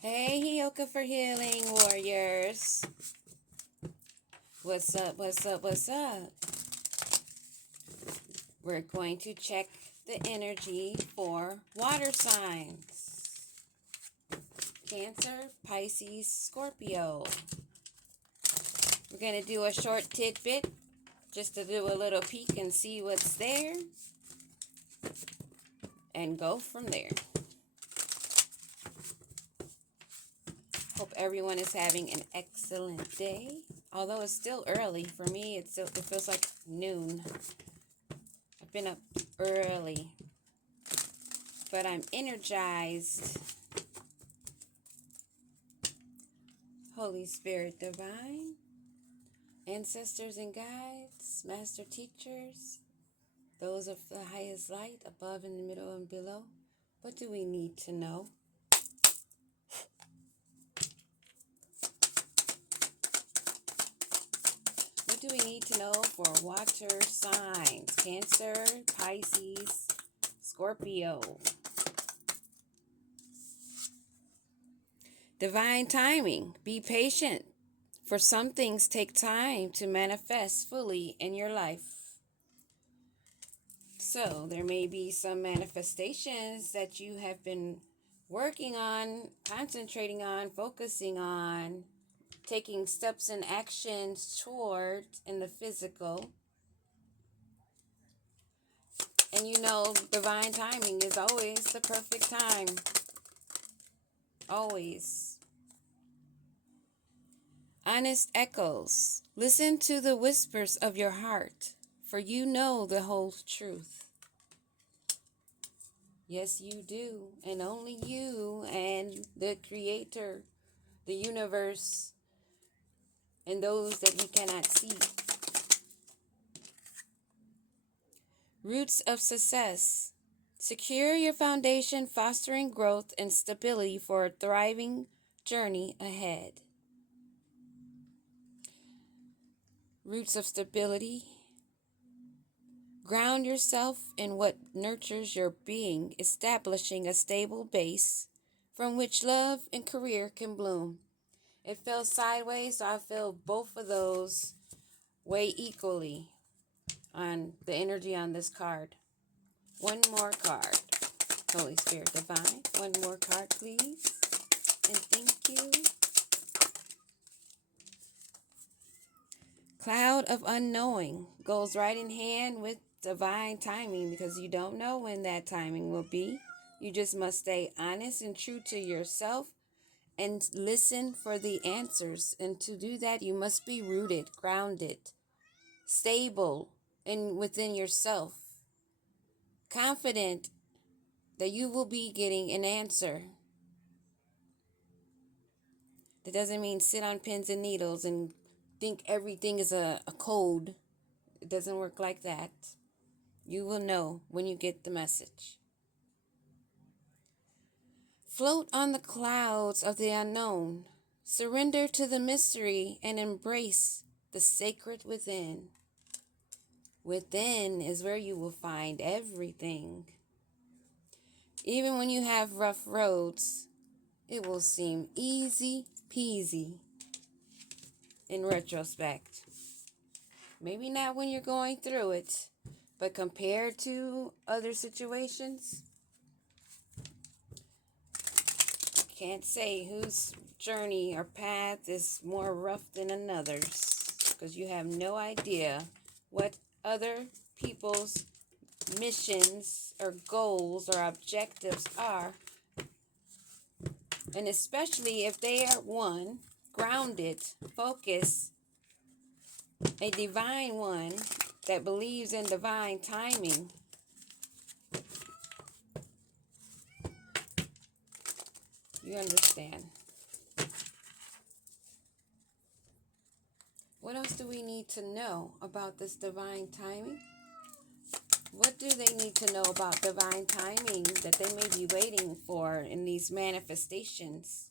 Hey, Hioka for Healing Warriors. What's up? What's up? What's up? We're going to check the energy for water signs. Cancer, Pisces, Scorpio. We're going to do a short tidbit just to do a little peek and see what's there and go from there. Hope everyone is having an excellent day. Although it's still early, for me it feels like noon. I've been up early, but I'm energized. Holy Spirit Divine, ancestors and guides, master teachers, those of the highest light, above, in the middle, and below. What do we need to know? What do we need to know for water signs? Cancer, Pisces, Scorpio. Divine timing. Be patient, for some things take time to manifest fully in your life. So there may be some manifestations that you have been working on, concentrating on, focusing on, taking steps and actions toward in the physical. And you know, divine timing is always the perfect time. Always. Honest echoes. Listen to the whispers of your heart, for you know the whole truth. Yes, you do. And only you and the Creator, the universe, and those that you cannot see. Roots of success. Secure your foundation, fostering growth and stability for a thriving journey ahead. Roots of stability. Ground yourself in what nurtures your being, establishing a stable base from which love and career can bloom. It fell sideways, so I feel both of those weigh equally on the energy on this card. One more card. Holy Spirit Divine. One more card, please. And thank you. Cloud of unknowing goes right in hand with divine timing, because you don't know when that timing will be. You just must stay honest and true to yourself and listen for the answers. And to do that, you must be rooted, grounded, stable, and within yourself. Confident that you will be getting an answer. That doesn't mean sit on pins and needles and think everything is a code. It doesn't work like that. You will know when you get the message. Float on the clouds of the unknown. Surrender to the mystery and embrace the sacred within. Within is where you will find everything. Even when you have rough roads, it will seem easy peasy in retrospect. Maybe not when you're going through it, but compared to other situations, can't say whose journey or path is more rough than another's, because you have no idea what other people's missions or goals or objectives are. And especially if they are one, grounded, focused, a divine one that believes in divine timing. You understand. What else do we need to know about this divine timing? What do they need to know about divine timing that they may be waiting for in these manifestations?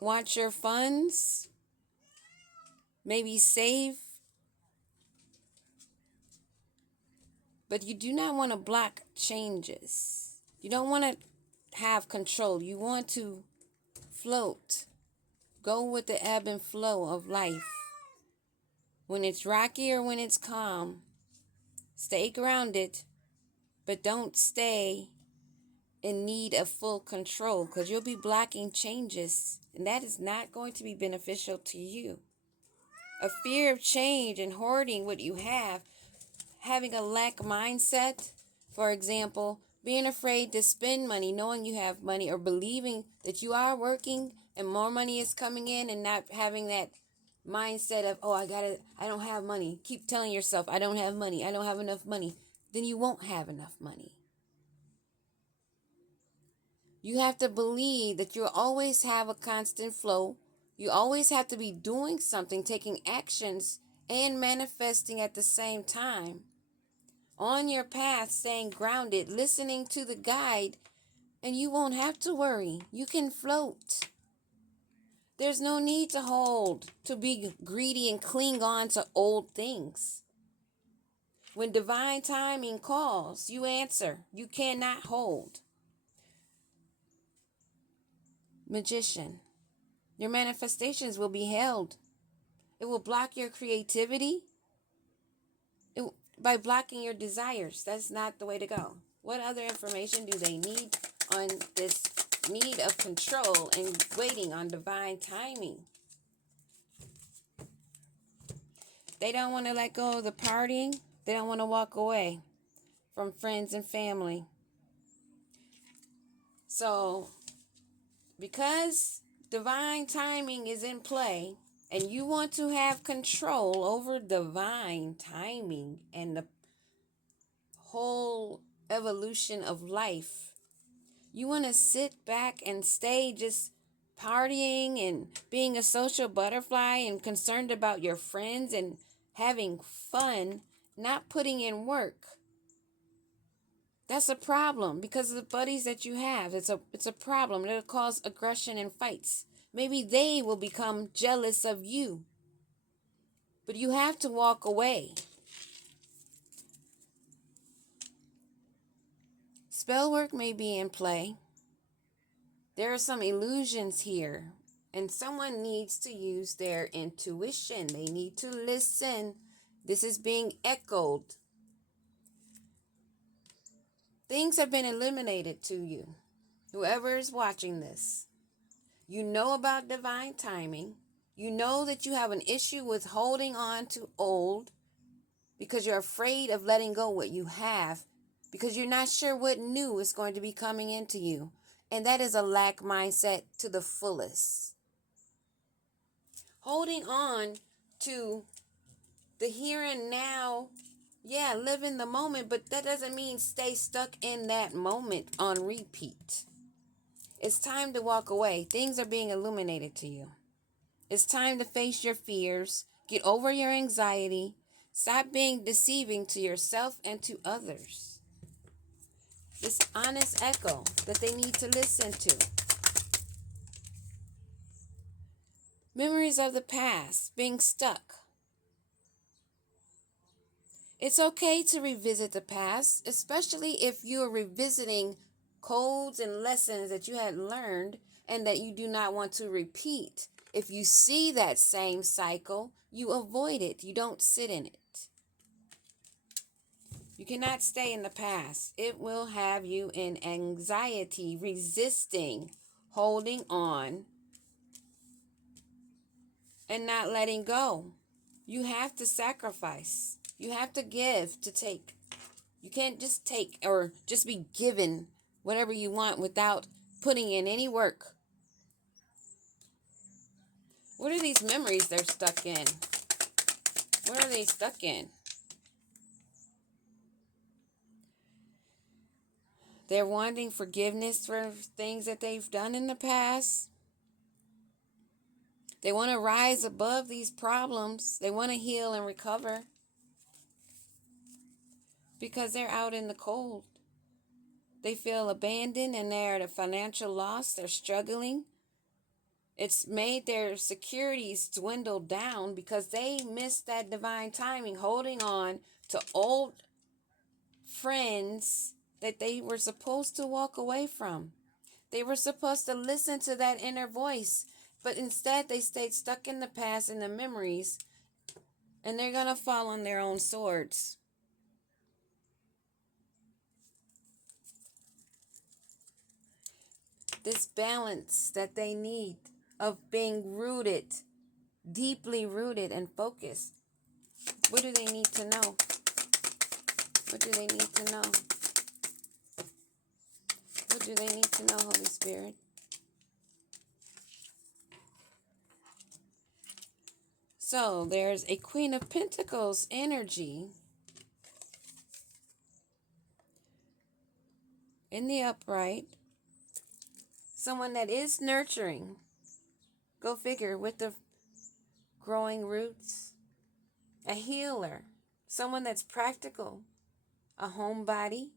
Want your funds? Maybe save? But you do not want to block changes. You don't want to have control. You want to float. Go with the ebb and flow of life. When it's rocky or when it's calm, stay grounded, but don't stay in need of full control, because you'll be blocking changes, and that is not going to be beneficial to you. A fear of change and hoarding what you have, having a lack mindset, for example, being afraid to spend money, knowing you have money, or believing that you are working and more money is coming in, and not having that mindset of, oh, I don't have money. Keep telling yourself, I don't have money, I don't have enough money. Then you won't have enough money. You have to believe that you'll always have a constant flow. You always have to be doing something, taking actions, and manifesting at the same time. On your path, staying grounded, listening to the guide, and you won't have to worry. You can float. There's no need to hold, to be greedy and cling on to old things. When divine timing calls, you answer. You cannot hold. Magician. Your manifestations will be held. It will block your creativity by blocking your desires. That's not the way to go. What other information do they need on this need of control and waiting on divine timing? They don't want to let go of the partying. They don't want to walk away from friends and family. So, because divine timing is in play, and you want to have control over divine timing and the whole evolution of life, you want to sit back and stay just partying and being a social butterfly and concerned about your friends and having fun, not putting in work. That's a problem, because of the buddies that you have. It's a problem. It'll cause aggression and fights. Maybe they will become jealous of you. But you have to walk away. Spell work may be in play. There are some illusions here, and someone needs to use their intuition. They need to listen. This is being echoed. Things have been illuminated to you. Whoever is watching this, you know about divine timing. You know that you have an issue with holding on to old because you're afraid of letting go what you have, because you're not sure what new is going to be coming into you. And that is a lack mindset to the fullest. Holding on to the here and now, yeah, live in the moment, but that doesn't mean stay stuck in that moment on repeat. It's time to walk away. Things are being illuminated to you. It's time to face your fears, get over your anxiety, stop being deceiving to yourself and to others. This honest echo that they need to listen to. Memories of the past, being stuck. It's okay to revisit the past, especially if you're revisiting codes and lessons that you had learned and that you do not want to repeat. If you see that same cycle, you avoid it. You don't sit in it. You cannot stay in the past. It will have you in anxiety, resisting, holding on, and not letting go. You have to sacrifice. You have to give to take. You can't just take or just be given whatever you want without putting in any work. What are these memories they're stuck in? What are they stuck in? They're wanting forgiveness for things that they've done in the past. They want to rise above these problems. They want to heal and recover because they're out in the cold. They feel abandoned and they're at a financial loss. They're struggling. It's made their securities dwindle down because they missed that divine timing, holding on to old friends that they were supposed to walk away from. They were supposed to listen to that inner voice, but instead they stayed stuck in the past and the memories, and they're going to fall on their own swords. This balance that they need of being rooted, deeply rooted and focused. What do they need to know? What do they need to know? What do they need to know, Holy Spirit? So there's a Queen of Pentacles energy in the upright. Someone that is nurturing. Go figure, with the growing roots. A healer. Someone that's practical. A homebody.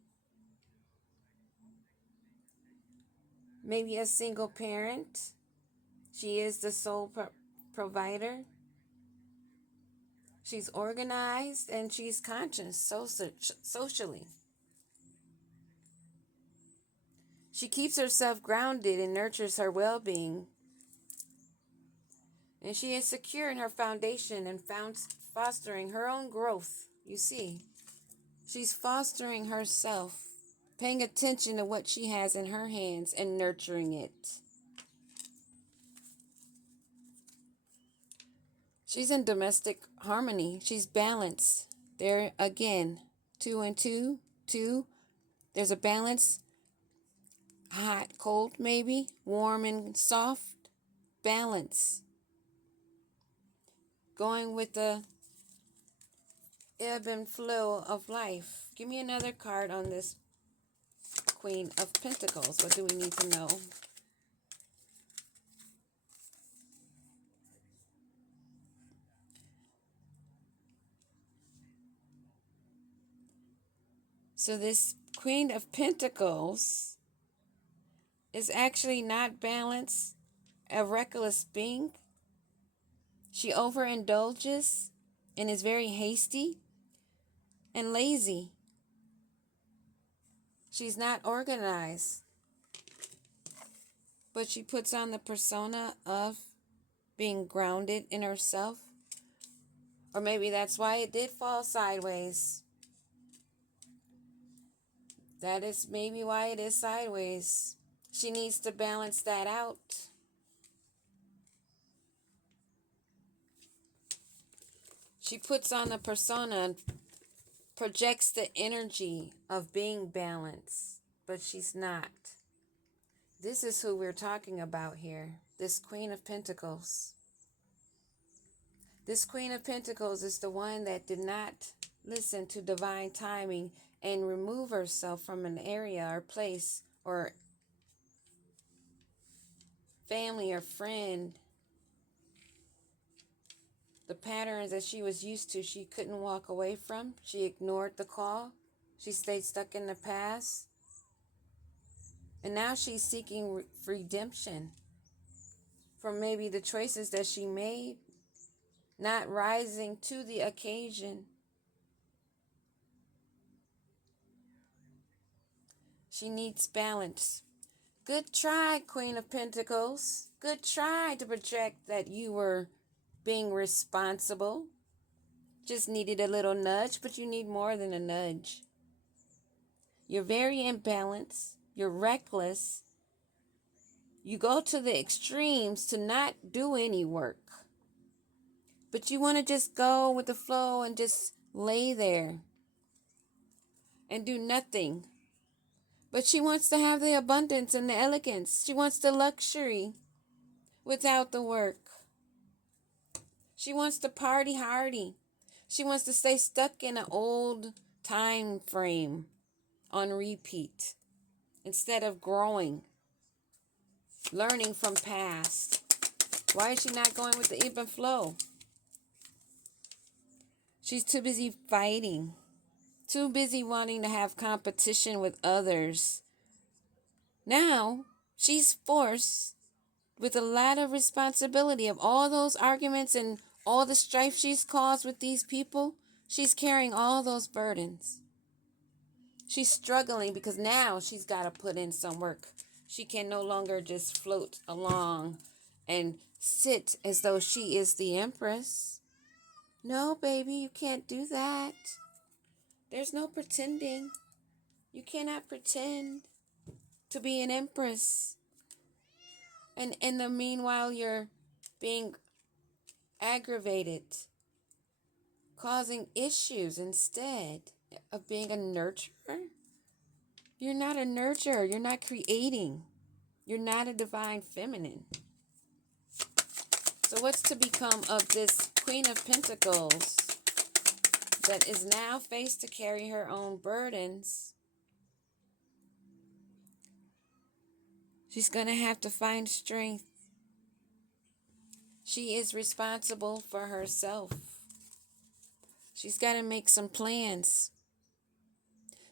Maybe a single parent. She is the sole provider. She's organized and she's conscious socially. She keeps herself grounded and nurtures her well-being. And she is secure in her foundation and fostering her own growth. You see, she's fostering herself, paying attention to what she has in her hands and nurturing it. She's in domestic harmony. She's balanced. There again, 2 and 2, 2. There's a balance. Hot, cold maybe. Warm and soft. Balance. Going with the ebb and flow of life. Give me another card on this Queen of Pentacles. What do we need to know? So this Queen of Pentacles is actually not balanced, a reckless being. She overindulges and is very hasty and lazy. She's not organized, but she puts on the persona of being grounded in herself. Or maybe that's why it did fall sideways. That is maybe why it is sideways. She needs to balance that out. She puts on a persona and projects the energy of being balanced, but she's not. This is who we're talking about here, this Queen of Pentacles. This Queen of Pentacles is the one that did not listen to divine timing and remove herself from an area or place or family or friend. The patterns that she was used to, she couldn't walk away from. She ignored the call. She stayed stuck in the past. And now she's seeking redemption from maybe the choices that she made, not rising to the occasion. She needs balance. Good try, Queen of Pentacles. Good try to project that you were being responsible. Just needed a little nudge, but you need more than a nudge. You're very imbalanced. You're reckless. You go to the extremes to not do any work. But you want to just go with the flow and just lay there and do nothing. But she wants to have the abundance and the elegance. She wants the luxury without the work. She wants to party hardy. She wants to stay stuck in an old time frame on repeat instead of growing, learning from past. Why is she not going with the ebb and flow? She's too busy fighting, too busy wanting to have competition with others. Now she's forced with a lot of responsibility of all those arguments and all the strife she's caused with these people. She's carrying all those burdens. She's struggling because now she's got to put in some work. She can no longer just float along and sit as though she is the empress. No, baby, you can't do that. There's no pretending. You cannot pretend to be an empress. And in the meanwhile, you're being aggravated, causing issues instead of being a nurturer. You're not a nurturer. You're not creating. You're not a divine feminine. So what's to become of this Queen of Pentacles that is now faced to carry her own burdens? She's going to have to find strength. She is responsible for herself. She's got to make some plans.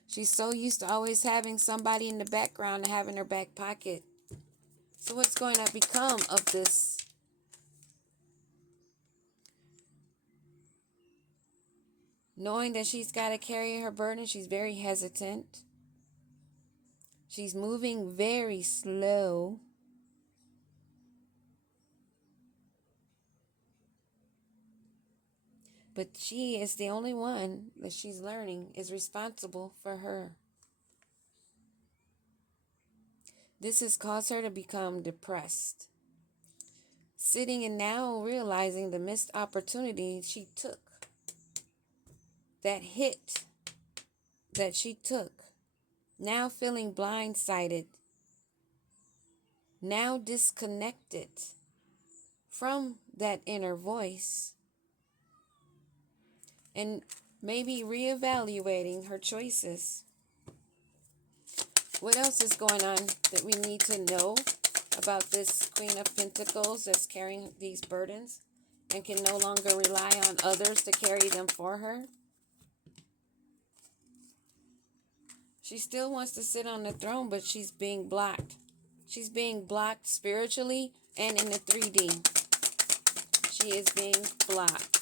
She's so used to always having somebody in the background to have in her back pocket. So what's going to become of this? Knowing that she's got to carry her burden, she's very hesitant. She's moving very slow. But she is the only one that she's learning is responsible for her. This has caused her to become depressed. Sitting and now realizing the missed opportunity she took. That hit that she took. Now feeling blindsided. Now disconnected from that inner voice. And maybe reevaluating her choices. What else is going on that we need to know about this Queen of Pentacles that's carrying these burdens and can no longer rely on others to carry them for her? She still wants to sit on the throne, but she's being blocked. She's being blocked spiritually and in the 3D. She is being blocked.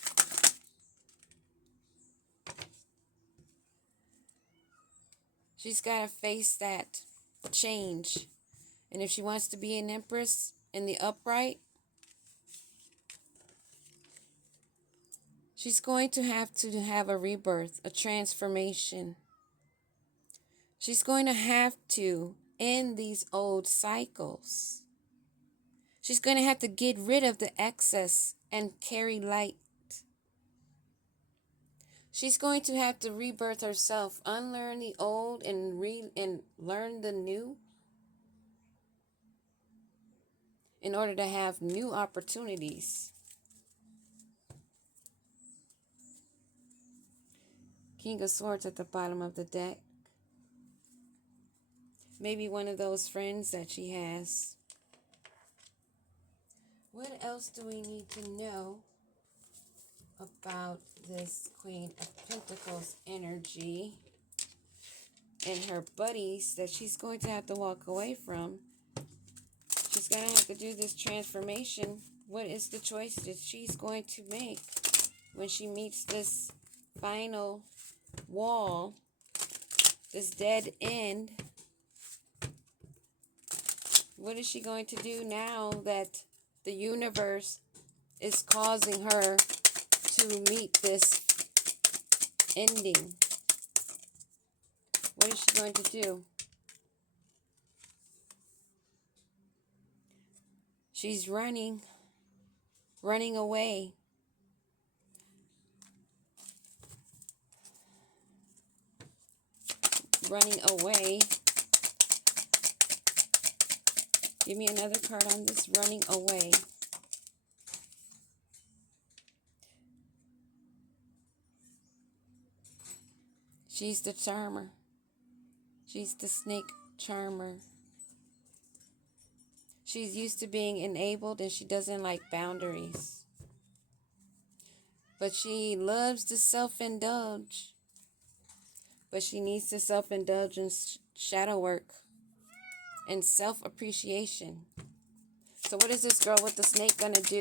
She's got to face that change. And if she wants to be an empress in the upright, she's going to have a rebirth, a transformation. She's going to have to end these old cycles. She's going to have to get rid of the excess and carry light. She's going to have to rebirth herself, unlearn the old and learn the new in order to have new opportunities. King of Swords at the bottom of the deck. Maybe one of those friends that she has. What else do we need to know about this Queen of Pentacles energy and her buddies that she's going to have to walk away from? She's going to have to do this transformation. What is the choice that she's going to make when she meets this final wall, this dead end? What is she going to do now that the universe is causing her to meet this ending? What is she going to do? She's running away. Running away. Give me another card on this running away. She's the charmer. She's the snake charmer. She's used to being enabled and she doesn't like boundaries. But she loves to self-indulge. But she needs to self-indulge in shadow work and self-appreciation. So what is this girl with the snake going to do?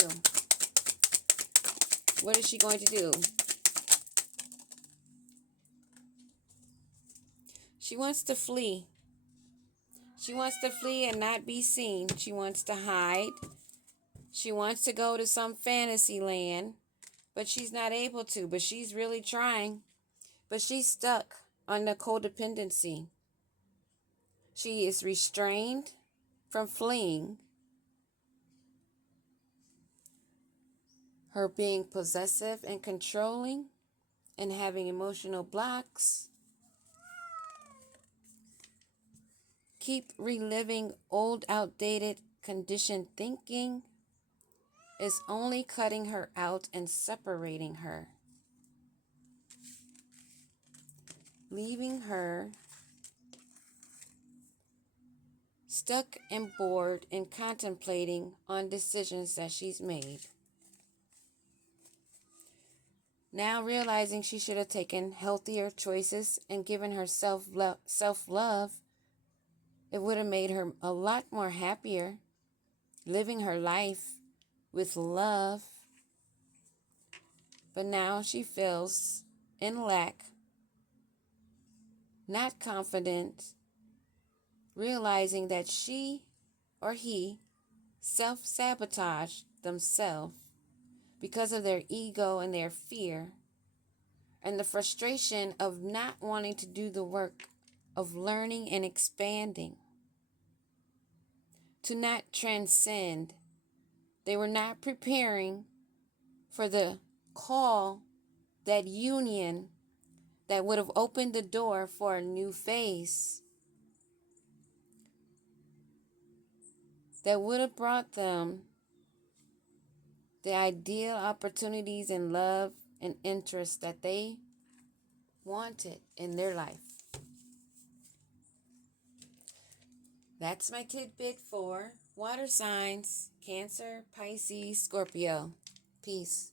What is she going to do? She wants to flee. She wants to flee and not be seen. She wants to hide. She wants to go to some fantasy land, but she's not able to. But she's really trying. But she's stuck on the codependency. She is restrained from fleeing. Her being possessive and controlling and having emotional blocks. Keep reliving old, outdated, conditioned thinking is only cutting her out and separating her, leaving her stuck and bored and contemplating on decisions that she's made. Now realizing she should have taken healthier choices and given herself self-love, it would have made her a lot more happier, living her life with love. But now she feels in lack, not confident, realizing that she or he self-sabotaged themselves because of their ego and their fear and the frustration of not wanting to do the work of learning and expanding, to not transcend. They were not preparing for the call, that union that would have opened the door for a new phase, that would have brought them the ideal opportunities and love and interest that they wanted in their life. That's my tidbit for water signs: Cancer, Pisces, Scorpio. Peace.